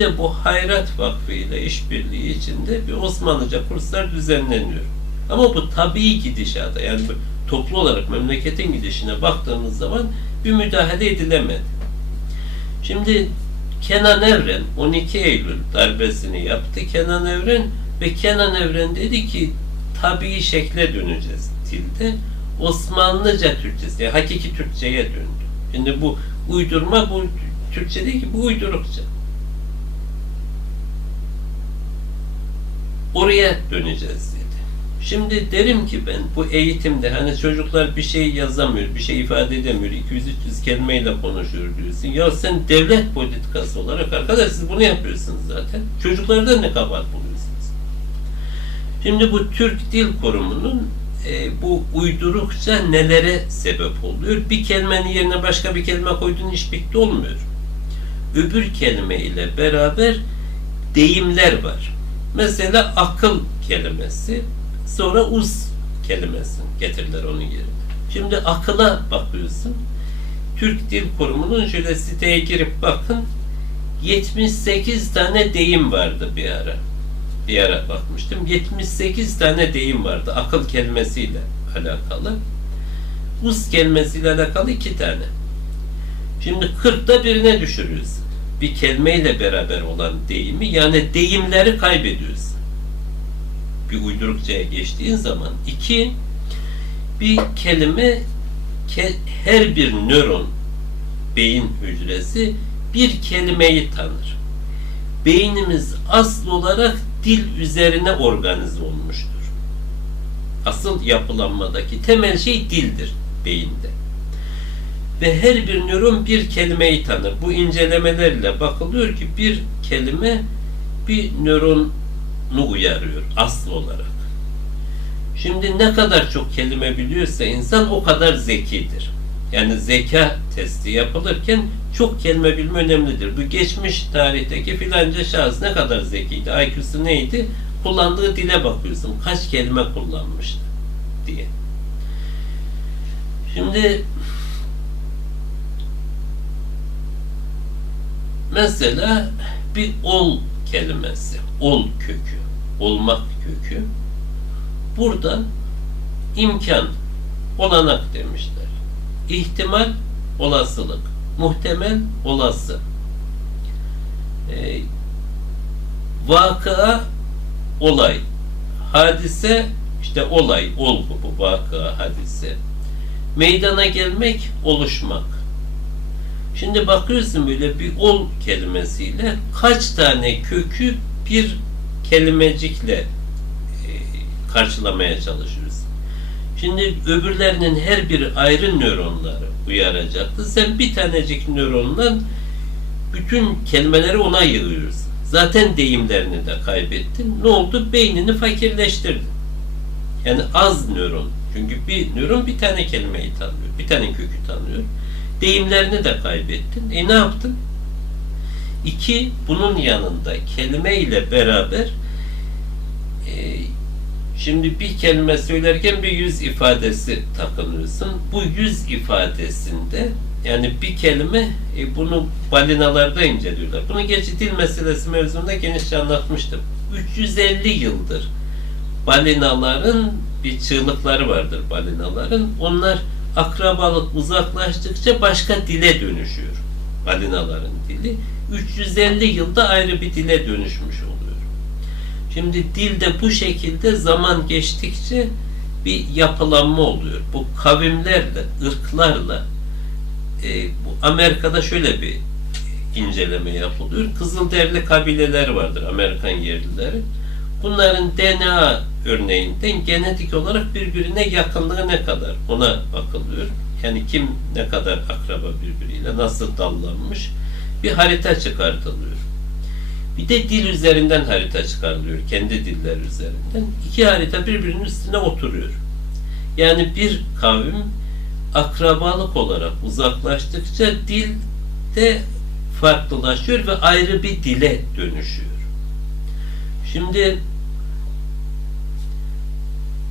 de bu Hayrat Vakfı ile işbirliği içinde bir Osmanlıca kurslar düzenleniyor. Ama bu tabii gidişata yani toplu olarak memleketin gidişine baktığımız zaman bir müdahale edilemedi. Şimdi Kenan Evren 12 Eylül darbesini yaptı Kenan Evren ve Kenan Evren dedi ki tabii şekle döneceğiz dilde. Osmanlıca Türkçesi, yani hakiki Türkçe'ye döndü. Şimdi bu uydurma bu Türkçe değil ki bu uydurukça. Oraya döneceğiz dedi. Şimdi derim ki ben bu eğitimde hani çocuklar bir şey yazamıyor, bir şey ifade edemiyor, 200-300 kelimeyle konuşuyor diyorsun. Ya sen devlet politikası olarak arkadaş siz bunu yapıyorsunuz zaten. Çocuklardan ne kabahat buluyorsunuz? Şimdi bu Türk Dil Kurumu'nun e, bu uydurukça nelere sebep oluyor? Bir kelimenin yerine başka bir kelime koyduğun iş bitti olmuyor. Öbür kelime ile beraber deyimler var. Mesela akıl kelimesi, sonra uz kelimesi getirirler onun yerine. Şimdi akıla bakıyorsun. Türk Dil Kurumu'nun şöyle siteye girip bakın 78 tane deyim vardı bir ara. Bir ara bakmıştım. 78 tane deyim vardı akıl kelimesiyle alakalı. Uz kelimesiyle alakalı iki tane. Şimdi 40'ta birine düşürüyorsun. Bir kelimeyle beraber olan deyimi yani deyimleri kaybediyorsun. Bir uydurukçaya geçtiğin zaman. iki bir kelime ke, her bir nöron beyin hücresi bir kelimeyi tanır. Beynimiz asıl olarak dil üzerine organize olmuştur. Asıl yapılanmadaki temel şey dildir beyinde. Ve her bir nöron bir kelimeyi tanır. Bu incelemelerle bakılıyor ki bir kelime bir nöronu uyarıyor asıl olarak. Şimdi ne kadar çok kelime biliyorsa insan o kadar zekidir. Yani zeka testi yapılırken çok kelime bilme önemlidir. Bu geçmiş tarihteki filanca şahıs ne kadar zekiydi, IQ'su neydi? Kullandığı dile bakıyorsun. Kaç kelime kullanmıştı diye. Şimdi mesela bir ol kelimesi, ol kökü, olmak kökü burada imkan, olanak demişler. İhtimal, olasılık. Muhtemel, olası. Ee, vakıa, olay. Hadise, işte olay, olgu bu vakıa, hadise. Meydana gelmek, oluşmak. Şimdi bakıyorsun böyle bir ol kelimesiyle kaç tane kökü bir kelimecikle e, karşılamaya çalışıyoruz. Şimdi öbürlerinin her biri ayrı nöronları uyaracaktı. Sen bir tanecik nörondan bütün kelimeleri ona yığıyorsun. Zaten deyimlerini de kaybettin. Ne oldu? Beynini fakirleştirdin. Yani az nöron. Çünkü bir nöron bir tane kelimeyi tanıyor. Bir tane kökü tanıyor. Deyimlerini de kaybettin. E ne yaptın? İki, bunun yanında kelime ile beraber e, Şimdi bir kelime söylerken bir yüz ifadesi takınıyorsun. Bu yüz ifadesinde yani bir kelime e, bunu balinalarda inceliyorlar. Bunu gerçi dil meselesi mevzunda genişçe anlatmıştım. 350 yıldır balinaların bir çığlıkları vardır balinaların. Onlar akrabalık uzaklaştıkça başka dile dönüşüyor. Balinaların dili. 350 yılda ayrı bir dile dönüşmüş oluyor. Şimdi dilde bu şekilde zaman geçtikçe bir yapılanma oluyor. Bu kavimlerle, ırklarla e, bu Amerika'da şöyle bir inceleme yapılıyor. Kızılderili kabileler vardır Amerikan yerlileri. Bunların DNA örneğinden genetik olarak birbirine yakınlığı ne kadar ona bakılıyor. Yani kim ne kadar akraba birbiriyle nasıl dallanmış bir harita çıkartılıyor. Bir de dil üzerinden harita çıkarılıyor. Kendi diller üzerinden. İki harita birbirinin üstüne oturuyor. Yani bir kavim akrabalık olarak uzaklaştıkça dil de farklılaşıyor ve ayrı bir dile dönüşüyor. Şimdi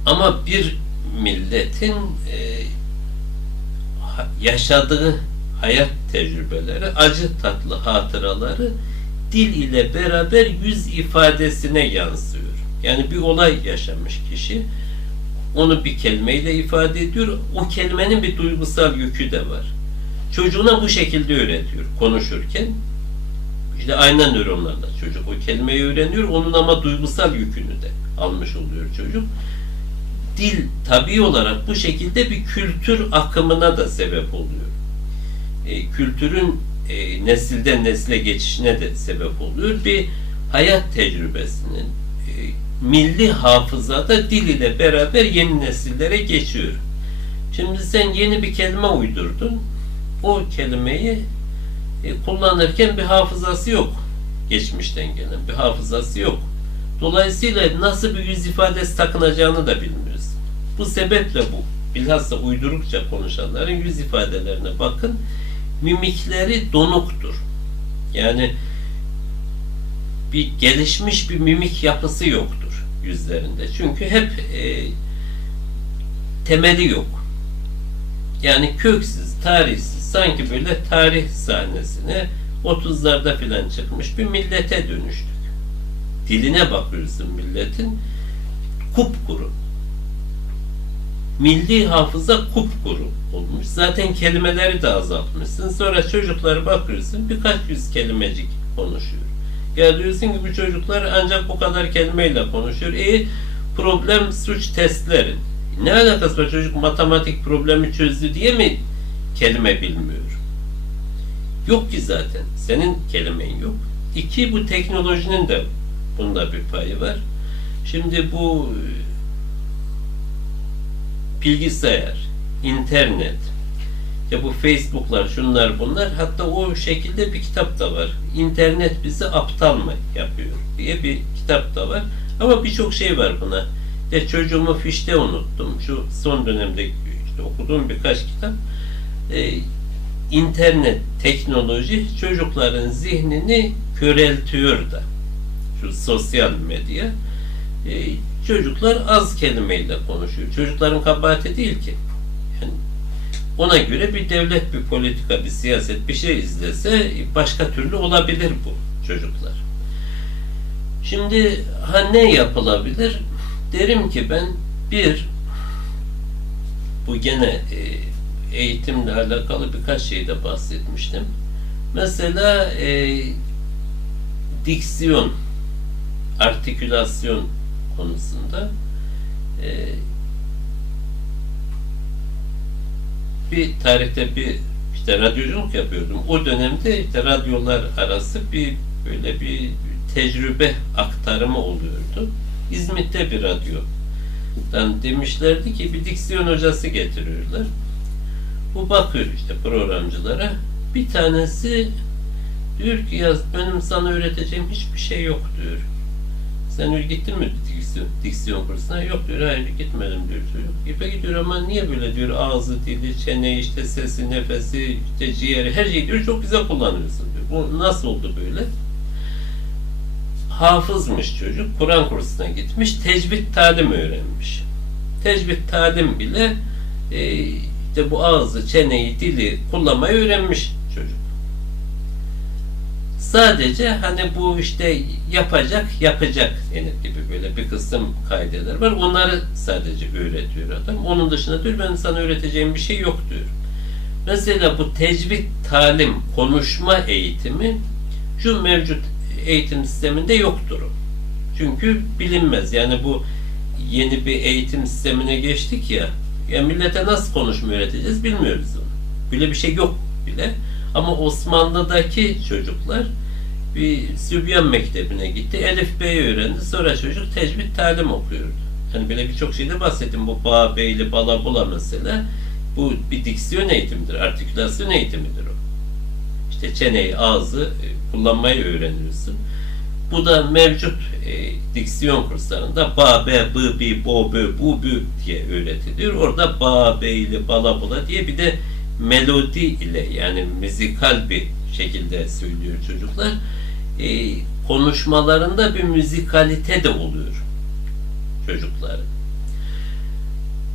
ama bir milletin e, yaşadığı hayat tecrübeleri, acı tatlı hatıraları dil ile beraber yüz ifadesine yansıyor. Yani bir olay yaşamış kişi onu bir kelimeyle ifade ediyor. O kelimenin bir duygusal yükü de var. Çocuğuna bu şekilde öğretiyor konuşurken. İşte aynen nöronlarla çocuk o kelimeyi öğreniyor. Onun ama duygusal yükünü de almış oluyor çocuk. Dil tabii olarak bu şekilde bir kültür akımına da sebep oluyor. E, kültürün e, nesilden nesile geçişine de sebep oluyor. Bir hayat tecrübesinin e, milli hafızada dil ile beraber yeni nesillere geçiyor. Şimdi sen yeni bir kelime uydurdun. O kelimeyi e, kullanırken bir hafızası yok. Geçmişten gelen bir hafızası yok. Dolayısıyla nasıl bir yüz ifadesi takınacağını da bilmiyoruz. Bu sebeple bu. Bilhassa uydurukça konuşanların yüz ifadelerine bakın. Mimikleri donuktur. Yani bir gelişmiş bir mimik yapısı yoktur yüzlerinde. Çünkü hep e, temeli yok. Yani köksüz, tarihsiz, sanki böyle tarih sahnesine 30'larda filan çıkmış bir millete dönüştük. Diline bakıyorsun milletin kupkuru. Milli hafıza kupkuru olmuş. Zaten kelimeleri de azaltmışsın. Sonra çocuklara bakıyorsun birkaç yüz kelimecik konuşuyor. Ya diyorsun ki bu çocuklar ancak bu kadar kelimeyle konuşuyor. E problem suç testlerin. Ne alakası var çocuk matematik problemi çözdü diye mi kelime bilmiyor? Yok ki zaten. Senin kelimen yok. İki bu teknolojinin de bunda bir payı var. Şimdi bu bilgisayar, internet, ya bu Facebook'lar, şunlar bunlar hatta o şekilde bir kitap da var. İnternet bizi aptal mı yapıyor diye bir kitap da var. Ama birçok şey var buna. Ya çocuğumu fişte unuttum. Şu son dönemde işte okuduğum birkaç kitap. Ee, internet, teknoloji çocukların zihnini köreltiyor da. Şu sosyal medya. Ee, çocuklar az kelimeyle konuşuyor. Çocukların kabahati değil ki. Yani ona göre bir devlet, bir politika, bir siyaset bir şey izlese başka türlü olabilir bu çocuklar. Şimdi ha ne yapılabilir? Derim ki ben bir bu gene e, eğitimle alakalı birkaç şeyde bahsetmiştim. Mesela e, diksiyon, artikülasyon konusunda e, bir tarihte bir işte radyoculuk yapıyordum. O dönemde işte radyolar arası bir böyle bir tecrübe aktarımı oluyordu. İzmit'te bir radyodan demişlerdi ki bir diksiyon hocası getiriyorlar. Bu bakıyor işte programcılara. Bir tanesi diyor ki ya benim sana öğreteceğim hiçbir şey yok diyor. Sen diyor gittin mi diksiyon, diksiyon kursuna? Yok diyor hayır gitmedim diyor çocuk. E peki diyor ama niye böyle diyor ağzı, dili, çene, işte sesi, nefesi, işte ciğeri her şeyi diyor çok güzel kullanıyorsun diyor. Bu nasıl oldu böyle? Hafızmış çocuk. Kur'an kursuna gitmiş. Tecvid talim öğrenmiş. Tecvid talim bile e, işte bu ağzı, çeneyi, dili kullanmayı öğrenmiş. Sadece hani bu işte yapacak, yapacak denir gibi böyle bir kısım kaideler var. Onları sadece öğretiyor adam. Onun dışında diyor ben sana öğreteceğim bir şey yok diyor. Mesela bu tecvid talim, konuşma eğitimi şu mevcut eğitim sisteminde yoktur. Çünkü bilinmez. Yani bu yeni bir eğitim sistemine geçtik ya. Ya millete nasıl konuşma öğreteceğiz bilmiyoruz onu. Böyle bir şey yok bile. Ama Osmanlı'daki çocuklar bir Sübyan Mektebi'ne gitti. Elif Bey'i öğrendi. Sonra çocuk tecvid talim okuyordu. Yani böyle birçok şeyde bahsettim. Bu bağ, beyli, bala, bula mesela. Bu bir diksiyon eğitimidir. Artikülasyon eğitimidir o. İşte çeneyi, ağzı e, kullanmayı öğreniyorsun. Bu da mevcut e, diksiyon kurslarında ba, be, bı, bi, bo, bö, bu, bü diye öğretiliyor. Orada ba, beyli, bala, bula diye bir de melodi ile yani müzikal bir şekilde söylüyor çocuklar. E, konuşmalarında bir müzikalite de oluyor çocukların.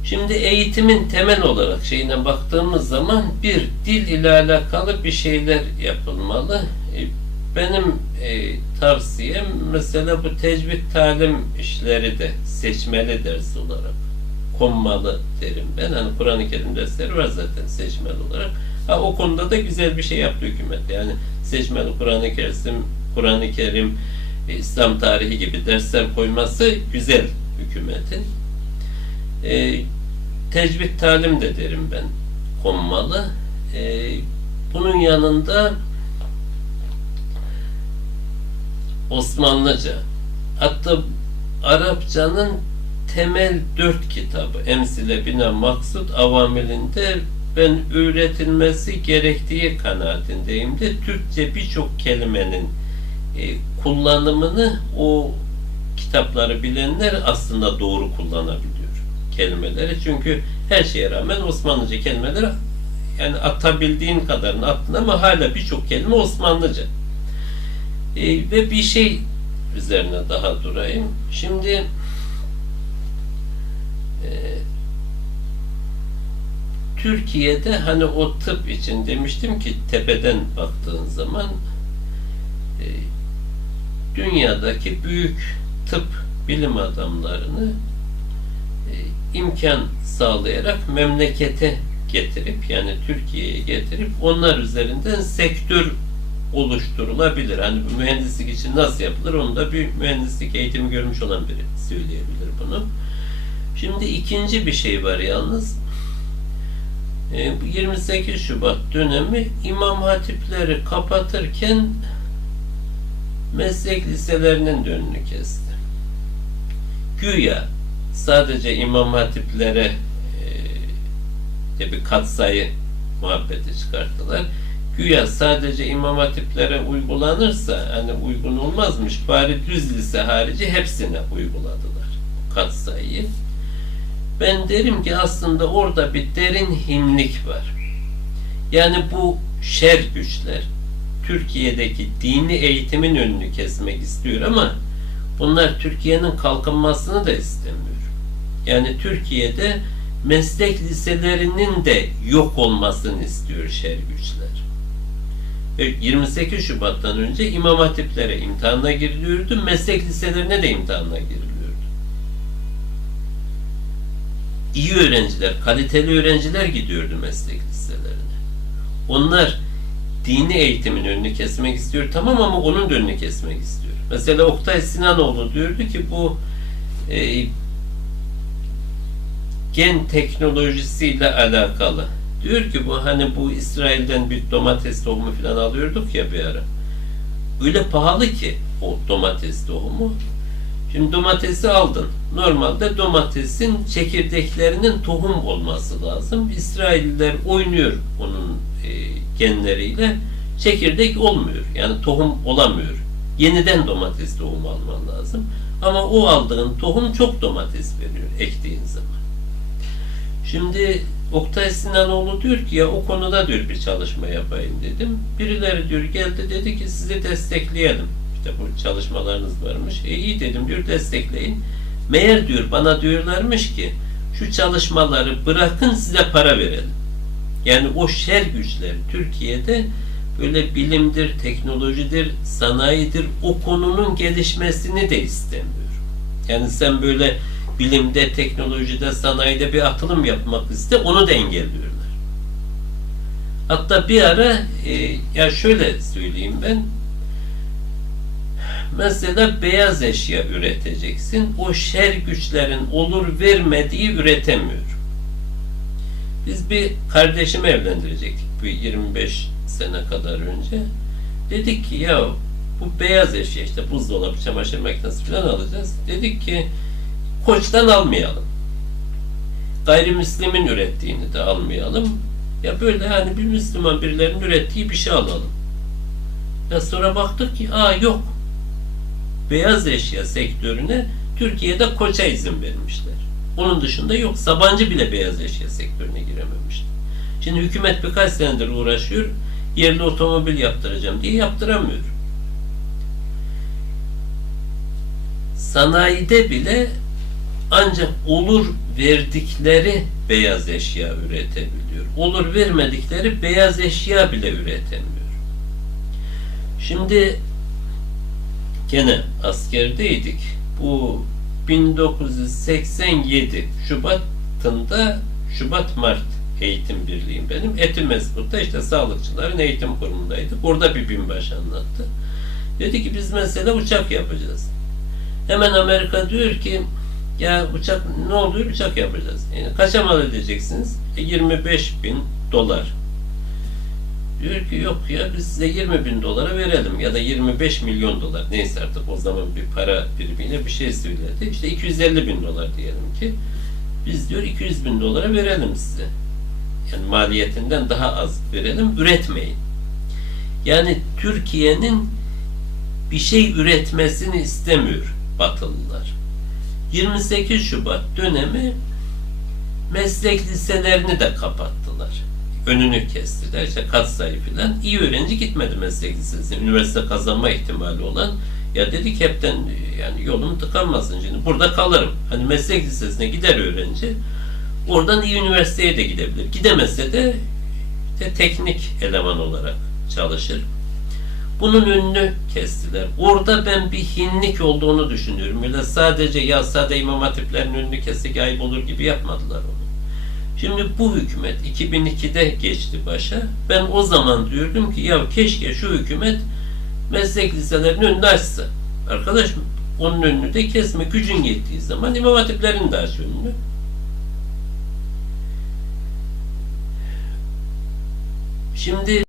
Şimdi eğitimin temel olarak şeyine baktığımız zaman bir dil ile alakalı bir şeyler yapılmalı. E, benim e, tavsiyem mesela bu tecvid talim işleri de seçmeli ders olarak konmalı derim ben. Hani Kur'an-ı Kerim dersleri var zaten seçmeli olarak. Ha, o konuda da güzel bir şey yaptı hükümet. Yani seçmeli Kur'an-ı Kerim, Kur'an-ı Kerim, İslam tarihi gibi dersler koyması güzel hükümetin. E, tecvid talim de derim ben konmalı. E, bunun yanında Osmanlıca hatta Arapçanın temel dört kitabı Emsile Bina Maksut avamilinde ben öğretilmesi gerektiği kanaatindeyim de Türkçe birçok kelimenin e, kullanımını o kitapları bilenler aslında doğru kullanabiliyor kelimeleri. Çünkü her şeye rağmen Osmanlıca kelimeleri yani atabildiğin kadarını attın ama hala birçok kelime Osmanlıca. E, ve bir şey üzerine daha durayım. Şimdi e, Türkiye'de hani o tıp için demiştim ki tepeden baktığın zaman e, dünyadaki büyük tıp bilim adamlarını e, imkan sağlayarak memlekete getirip yani Türkiye'ye getirip onlar üzerinden sektör oluşturulabilir. Hani bu mühendislik için nasıl yapılır onu da bir mühendislik eğitimi görmüş olan biri söyleyebilir bunu. Şimdi ikinci bir şey var yalnız. 28 e, Şubat dönemi İmam Hatipleri kapatırken meslek liselerinin de önünü kesti. Güya sadece İmam Hatiplere e, bir katsayı muhabbeti çıkarttılar güya sadece imam hatiplere uygulanırsa hani uygun olmazmış bari düz lise harici hepsine uyguladılar katsayıyı. Ben derim ki aslında orada bir derin hinlik var. Yani bu şer güçler Türkiye'deki dini eğitimin önünü kesmek istiyor ama bunlar Türkiye'nin kalkınmasını da istemiyor. Yani Türkiye'de meslek liselerinin de yok olmasını istiyor şer güçler. 28 Şubat'tan önce İmam Hatiplere imtihanına giriliyordu. Meslek liselerine de imtihanına giriliyordu. İyi öğrenciler, kaliteli öğrenciler gidiyordu meslek liselerine. Onlar dini eğitimin önünü kesmek istiyor tamam ama onun önünü kesmek istiyor. Mesela Oktay Sinanoğlu diyordu ki bu e, gen teknolojisiyle alakalı Diyor ki bu hani bu İsrail'den bir domates tohumu falan alıyorduk ya bir ara. Öyle pahalı ki o domates tohumu. Şimdi domatesi aldın. Normalde domatesin çekirdeklerinin tohum olması lazım. İsrailliler oynuyor onun genleriyle. Çekirdek olmuyor. Yani tohum olamıyor. Yeniden domates tohumu alman lazım. Ama o aldığın tohum çok domates veriyor ektiğin zaman. Şimdi Oktay Sinanoğlu diyor ki ya o konuda diyor bir çalışma yapayım dedim. Birileri diyor geldi dedi ki sizi destekleyelim. İşte bu çalışmalarınız varmış. E iyi dedim diyor destekleyin. Meğer diyor bana diyorlarmış ki şu çalışmaları bırakın size para verelim. Yani o şer güçler Türkiye'de böyle bilimdir, teknolojidir, sanayidir o konunun gelişmesini de istemiyor. Yani sen böyle bilimde, teknolojide, sanayide bir atılım yapmak iste onu da engelliyorlar. Hatta bir ara e, ya şöyle söyleyeyim ben mesela beyaz eşya üreteceksin. O şer güçlerin olur vermediği üretemiyor. Biz bir kardeşimi evlendirecektik bir 25 sene kadar önce. Dedik ki ya bu beyaz eşya işte buzdolabı, çamaşır makinesi falan alacağız. Dedik ki Koç'tan almayalım. Gayrimüslimin ürettiğini de almayalım. Ya böyle hani bir Müslüman birilerinin ürettiği bir şey alalım. Ya sonra baktık ki aa yok. Beyaz eşya sektörüne Türkiye'de Koç'a izin vermişler. Onun dışında yok. Sabancı bile beyaz eşya sektörüne girememişti. Şimdi hükümet birkaç senedir uğraşıyor. Yerli otomobil yaptıracağım diye yaptıramıyor. Sanayide bile ancak olur verdikleri beyaz eşya üretebiliyor. Olur vermedikleri beyaz eşya bile üretemiyor. Şimdi gene askerdeydik. Bu 1987 Şubat'ında Şubat Mart eğitim birliğim benim. Etimesgut'ta işte sağlıkçıların eğitim kurumundaydık. Orada bir binbaşı anlattı. Dedi ki biz mesela uçak yapacağız. Hemen Amerika diyor ki ya uçak ne oluyor uçak yapacağız. Yani kaça mal edeceksiniz? E, 25 bin dolar. Diyor ki yok ya biz size 20 bin dolara verelim ya da 25 milyon dolar neyse artık o zaman bir para birimiyle bir şey söyledi. İşte 250 bin dolar diyelim ki biz diyor 200 bin dolara verelim size. Yani maliyetinden daha az verelim üretmeyin. Yani Türkiye'nin bir şey üretmesini istemiyor Batılılar. 28 Şubat dönemi meslek liselerini de kapattılar. Önünü kestiler. İşte katsayı filan. İyi öğrenci gitmedi meslek lisesine. Üniversite kazanma ihtimali olan ya dedik hepten yani yolum tıkanmasın şimdi. Burada kalırım. Hani meslek lisesine gider öğrenci. Oradan iyi üniversiteye de gidebilir. Gidemezse de işte teknik eleman olarak çalışır. Bunun önünü kestiler. Orada ben bir hinlik olduğunu düşünüyorum. Öyle sadece ya sade imam hatiplerin önünü kessek ayıp olur gibi yapmadılar onu. Şimdi bu hükümet 2002'de geçti başa. Ben o zaman diyordum ki ya keşke şu hükümet meslek liselerinin önünü açsa. Arkadaş onun önünü de kesme gücün yettiği zaman imam hatiplerin de aç önünü. Şimdi